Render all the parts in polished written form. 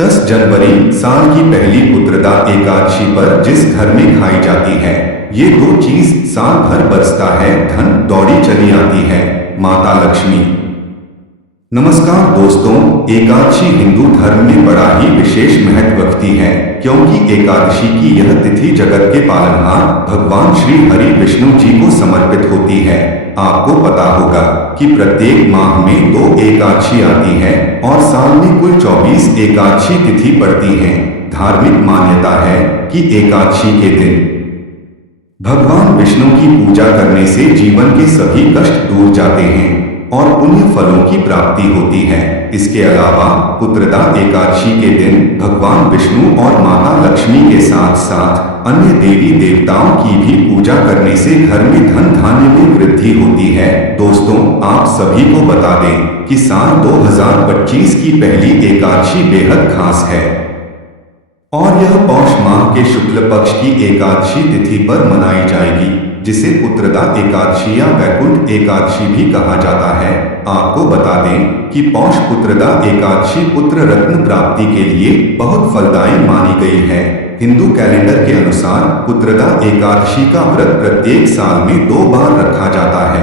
10 जनवरी साल की पहली पुत्रदा एकादशी पर जिस घर में खाई जाती है, ये दो चीज साल भर बरसता है, धन दौड़ी चली आती है, माता लक्ष्मी। नमस्कार दोस्तों, एकादशी हिंदू धर्म में बड़ा ही विशेष महत्व रखती है, क्योंकि एकादशी की यह तिथि जगत के पालनहार भगवान श्री हरि विष्णु जी को समर्पित होती है। आपको पता होगा कि प्रत्येक माह में 2 एकादशी आती है और साल में कुल 24 एकादशी तिथि पड़ती हैं। धार्मिक मान्यता है कि एकादशी के दिन भगवान विष्णु की पूजा करने से जीवन के सभी कष्ट दूर जाते हैं और पुण्य फलों की प्राप्ति होती है। इसके अलावा पुत्रदा एकादशी के दिन भगवान विष्णु और माता लक्ष्मी के साथ साथ अन्य देवी देवताओं की भी पूजा करने से घर में धन धान्य में वृद्धि होती है। दोस्तों, आप सभी को बता दें कि साल 2025 की पहली एकादशी बेहद खास है और यह पौष माह के शुक्ल पक्ष की एकादशी तिथि पर मनाई जाएगी, जिसे पुत्रदा एकादशी या वैकुंठ एकादशी भी कहा जाता है। आपको बता दें कि पौष पुत्रदा एकादशी पुत्र रत्न प्राप्ति के लिए बहुत फलदायी मानी गई है। हिंदू कैलेंडर के अनुसार पुत्रदा एकादशी का व्रत प्रत्येक साल में 2 बार रखा जाता है।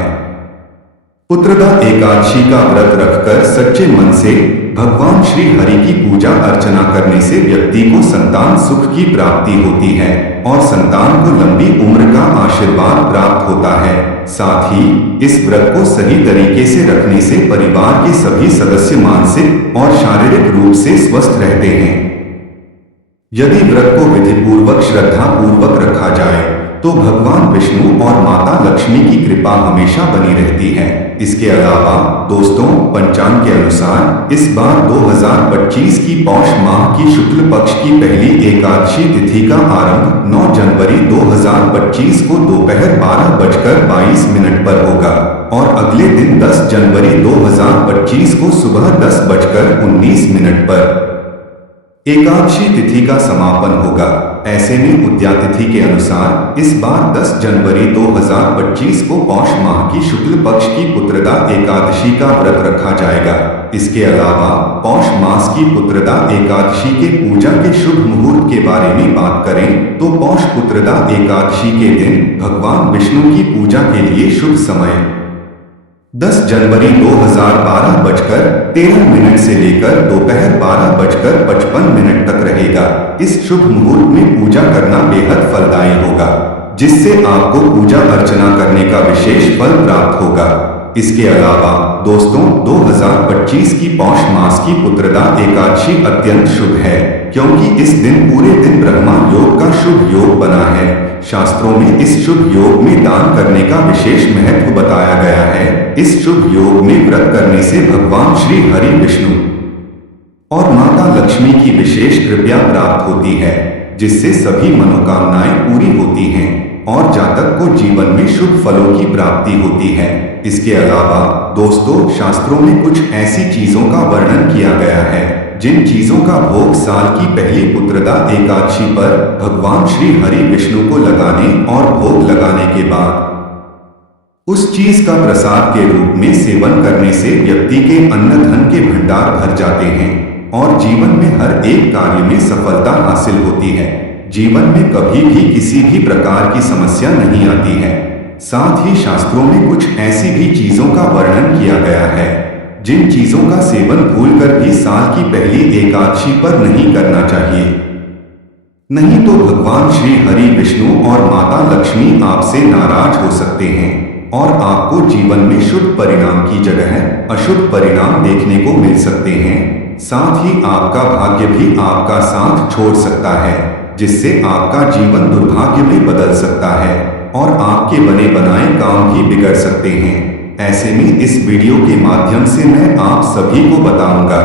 पुत्रदा एकादशी का व्रत रखकर सच्चे मन से भगवान श्री हरि की पूजा अर्चना करने से व्यक्ति को संतान सुख की प्राप्ति होती है और संतान को लंबी उम्र का आशीर्वाद प्राप्त होता है। साथ ही इस व्रत को सही तरीके से रखने से परिवार के सभी सदस्य मानसिक और शारीरिक रूप से स्वस्थ रहते हैं। यदि व्रत को विधिपूर्वक श्रद्धा पूर्वक रखा जाए तो भगवान विष्णु और माता लक्ष्मी की कृपा हमेशा बनी रहती है। इसके अलावा दोस्तों, पंचांग के अनुसार इस बार 2025 की पौष माह की शुक्ल पक्ष की पहली एकादशी तिथि का आरंभ 9 जनवरी 2025 को दोपहर 12:22 पर होगा और अगले दिन 10 जनवरी 2025 को सुबह 10:19 पर एकादशी तिथि का समापन होगा। ऐसे में उद्या तिथि के अनुसार इस बार 10 जनवरी 2025 को पौष माह की शुक्ल पक्ष की पुत्रदा एकादशी का व्रत रखा जाएगा। इसके अलावा पौष मास की पुत्रदा एकादशी के पूजा के शुभ मुहूर्त के बारे में बात करें तो पौष पुत्रदा एकादशी के दिन भगवान विष्णु की पूजा के लिए शुभ समय 10 जनवरी 2012:13 से लेकर दोपहर 12:55 तक रहेगा। इस शुभ मुहूर्त में पूजा करना बेहद फलदायी होगा, जिससे आपको पूजा अर्चना करने का विशेष फल प्राप्त होगा। इसके अलावा दोस्तों, 2025 की पौष मास की पुत्रदा एकादशी अत्यंत शुभ है, क्योंकि इस दिन पूरे दिन ब्रह्मा योग का शुभ योग बना है। शास्त्रों में इस शुभ योग में दान करने का विशेष महत्व बताया गया है। इस शुभ योग में व्रत करने से भगवान श्री हरि विष्णु और माता लक्ष्मी की विशेष कृपा प्राप्त होती है, जिससे सभी मनोकामनाएं पूरी होती हैं और जातक को जीवन में शुभ फलों की प्राप्ति होती है। इसके अलावा दोस्तों, शास्त्रों में कुछ ऐसी चीजों का वर्णन किया गया है जिन चीजों का भोग साल की पहली पुत्रदा एकादशी पर भगवान श्री हरि विष्णु को लगाने और भोग लगाने के बाद उस चीज का प्रसाद के रूप में सेवन करने से व्यक्ति के अन्न धन के भंडार भर जाते हैं और जीवन में हर एक कार्य में सफलता हासिल होती है। जीवन में कभी भी किसी भी प्रकार की समस्या नहीं आती है। साथ ही शास्त्रों में कुछ ऐसी भी चीजों का वर्णन किया गया है जिन चीजों का सेवन भूलकर भी साल की पहली एकादशी पर नहीं करना चाहिए, नहीं तो भगवान श्री हरि विष्णु और माता लक्ष्मी आपसे नाराज हो सकते हैं और आपको जीवन में शुभ परिणाम की जगह अशुभ परिणाम देखने को मिल सकते हैं। साथ ही आपका भाग्य भी आपका साथ छोड़ सकता है, जिससे आपका जीवन दुर्भाग्य में बदल सकता है और आपके बने बनाए काम भी बिगड़ सकते हैं। ऐसे में इस वीडियो के माध्यम से मैं आप सभी को बताऊंगा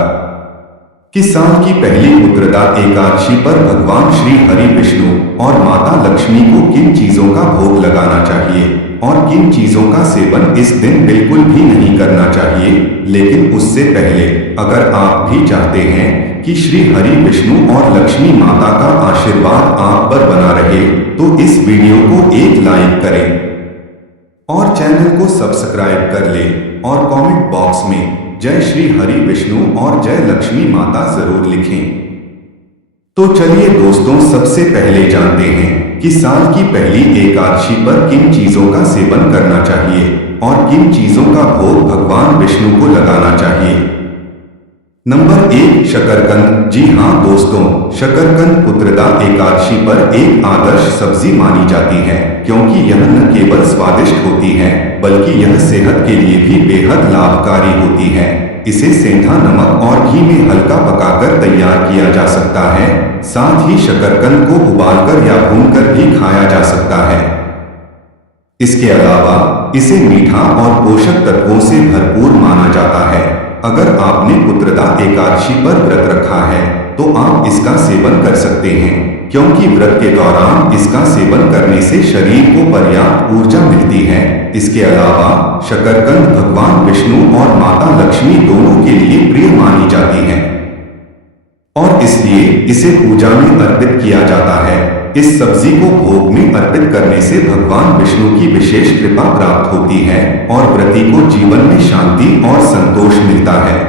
कि साल की पहली पुत्रदा एकादशी पर भगवान श्री हरि विष्णु और माता लक्ष्मी को किन चीजों का भोग लगाना चाहिए और किन चीजों का सेवन इस दिन बिल्कुल भी नहीं करना चाहिए। लेकिन उससे पहले अगर आप भी चाहते हैं कि श्री हरि विष्णु और लक्ष्मी माता का आशीर्वाद आप पर बना रहे तो इस वीडियो को एक लाइक करें और चैनल को सब्सक्राइब कर लें और कमेंट बॉक्स में जय श्री हरि विष्णु और जय लक्ष्मी माता जरूर लिखें। तो चलिए दोस्तों, सबसे पहले जानते हैं कि साल की पहली एकादशी पर किन चीजों का सेवन करना चाहिए और किन चीजों का भोग भगवान विष्णु को लगाना चाहिए। नंबर 1, शकरकंद। जी हाँ दोस्तों, शकरकंद पुत्रदा एकादशी पर एक आदर्श सब्जी मानी जाती है, क्योंकि यह न केवल स्वादिष्ट होती है बल्कि यह सेहत के लिए भी बेहद लाभकारी होती है। इसे सेंधा नमक और घी में हल्का पकाकर तैयार किया जा सकता है। साथ ही शकरकंद को उबालकर या भूनकर भी खाया जा सकता है। इसके अलावा इसे मीठा और पोषक तत्वों से भरपूर माना जाता है। अगर आपने पुत्रदा एकादशी पर व्रत रखा है तो आप इसका सेवन कर सकते हैं, क्योंकि व्रत के दौरान इसका सेवन करने से शरीर को पर्याप्त ऊर्जा मिलती है। इसके अलावा शकरकंद भगवान विष्णु और माता लक्ष्मी दोनों के लिए प्रिय मानी जाती है और इसलिए इसे पूजा में अर्पित किया जाता है। इस सब्जी को भोग में अर्पित करने से भगवान विष्णु की विशेष कृपा प्राप्त होती है और व्रती को जीवन में शांति और संतोष मिलता है।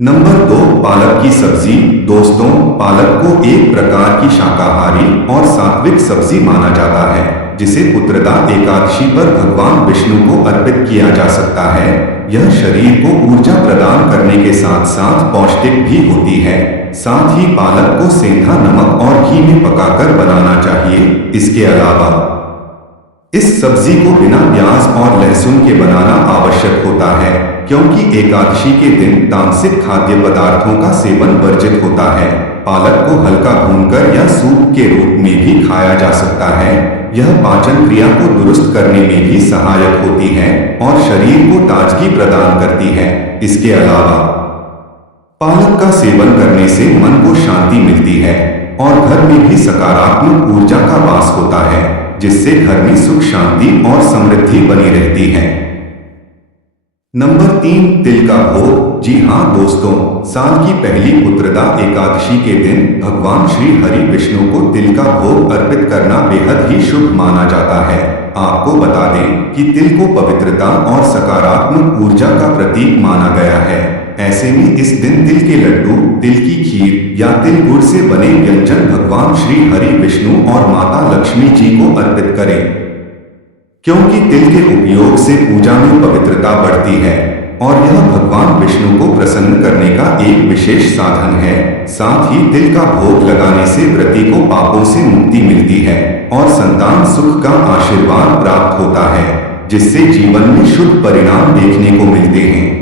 नंबर 2, पालक की सब्जी। दोस्तों, पालक को एक प्रकार की शाकाहारी और सात्विक सब्जी माना जाता है, जिसे पुत्रदा एकादशी पर भगवान विष्णु को अर्पित किया जा सकता है। यह शरीर को ऊर्जा प्रदान करने के साथ साथ पौष्टिक भी होती है। साथ ही पालक को सेंधा नमक और घी में पकाकर बनाना चाहिए। इसके अलावा इस सब्जी को बिना प्याज और लहसुन के बनाना आवश्यक होता है, क्योंकि एकादशी के दिन तामसिक खाद्य पदार्थों का सेवन वर्जित होता है। पालक को हल्का भूनकर या सूप के रूप में भी खाया जा सकता है। यह पाचन क्रिया को दुरुस्त करने में भी सहायक होती है और शरीर को ताजगी प्रदान करती है। इसके अलावा पालक का सेवन करने से मन को शांति मिलती है और घर में भी सकारात्मक ऊर्जा का वास होता है, जिससे घर में सुख शांति और समृद्धि बनी रहती है। नंबर 3, तिल का भोग। जी हाँ दोस्तों, साल की पहली पुत्रदा एकादशी के दिन भगवान श्री हरि विष्णु को तिल का भोग अर्पित करना बेहद ही शुभ माना जाता है। आपको बता दें कि तिल को पवित्रता और सकारात्मक ऊर्जा का प्रतीक माना गया है। ऐसे में इस दिन तिल के लड्डू, तिल की खीर या तिल गुड़ से बने व्यंजन भगवान श्री हरि विष्णु और माता लक्ष्मी जी को अर्पित करें, क्योंकि तिल के उपयोग से पूजा में पवित्रता बढ़ती है और यह भगवान विष्णु को प्रसन्न करने का एक विशेष साधन है। साथ ही तिल का भोग लगाने से व्रती को पापों से मुक्ति मिलती है और संतान सुख का आशीर्वाद प्राप्त होता है, जिससे जीवन में शुभ परिणाम देखने को मिलते हैं।